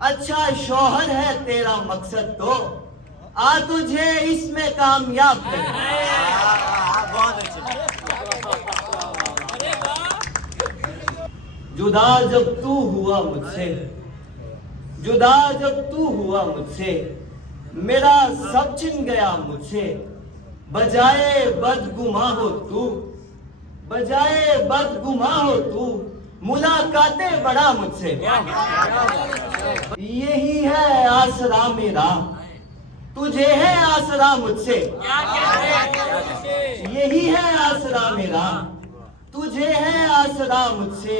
अच्छा शौहर है तेरा मकसद तो आ तुझे इसमें कामयाब कर। जुदा जब तू हुआ मुझसे, जुदा जब तू हुआ मुझसे, मेरा सब छिन गया मुझसे। बजाए बदगुमा हो तू, बजाए बदगुमा हो तू, मुलाकातें बड़ा मुझसे। यही है आसरा मेरा, तुझे है आसरा मुझसे। यही है आसरा मेरा, तुझे है आसरा मुझसे।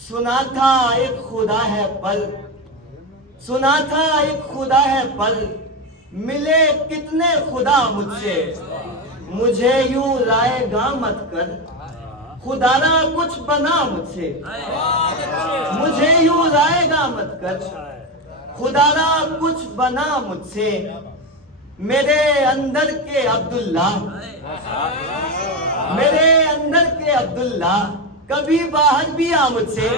सुना था एक खुदा है पल, सुना था एक खुदा है पल, मिले कितने खुदा मुझसे। मुझे यूं लाएगा मत कर, खुदारा कुछ बना मुझसे। मुझे यूं लाएगा मत कर, खुदारा कुछ बना मुझसे। मेरे अंदर के अब्दुल्ला, मेरे अंदर के अब्दुल्ला, कभी बाहर भी आ मुझसे।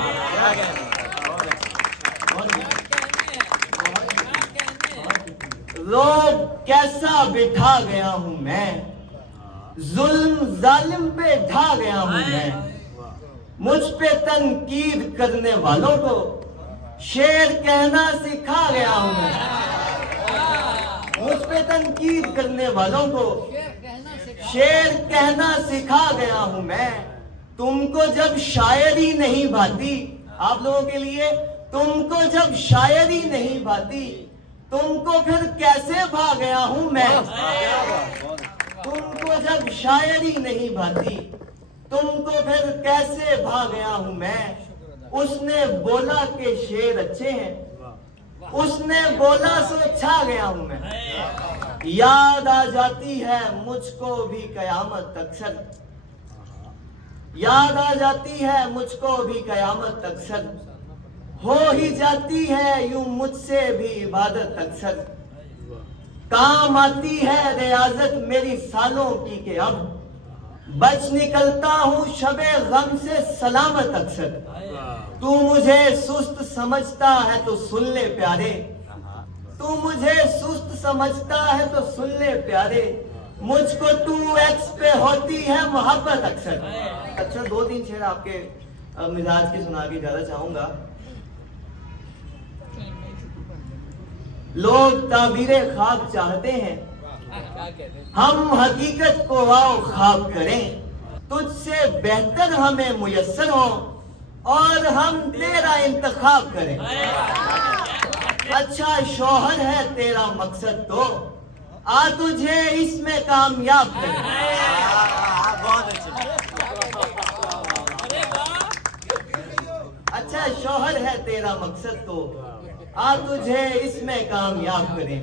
रोब कैसा बिठा गया हूं मैं, जुल्म जालिम पे ढा गया हूं मैं। मुझ पे तनकीद करने वालों को शेर कहना सिखा गया हूं मैं। मुझ पे तनकीद करने वालों को शेर कहना सिखा गया हूं मैं। तुमको जब शायरी नहीं भाती, आप लोगों के लिए, तुमको जब शायरी नहीं भाती, तुमको फिर कैसे भा गया हूं मैं। तुमको जब शायरी नहीं भाती, तुमको फिर कैसे भा गया हूं मैं। उसने बोला कि शेर अच्छे हैं, उसने बोला सो छा गया हूं मैं। याद आ जाती है मुझको भी कयामत अक्सर, याद आ जाती है मुझको भी कयामत अक्सर। हो ही जाती है यूं मुझसे भी इबादत अक्सर। काम आती है रियाजत मेरी सालों की कि अब बच निकलता हूं शबे गम से सलामत अक्सर। तू मुझे सुस्त समझता है तो सुन ले प्यारे, तू मुझे सुस्त समझता है तो सुन ले प्यारे। मुझको तू एक्स पे होती है मोहब्बत अक्सर। अच्छा 2-3 शेर आपके मिजाज के सुना के ज्यादा चाहूंगा। लोग ताबीरे ख्वाब चाहते हैं, हम हकीकत को आओ ख्वाब करें। तुझसे बेहतर हमें मुयस्सर हो और हम तेरा इंतखाब करें। अच्छा शौहर है तेरा मकसद तो आ तुझे इसमें कामयाब करें। अच्छा शौहर है तेरा मकसद तो आ तुझे इसमें कामयाब करें।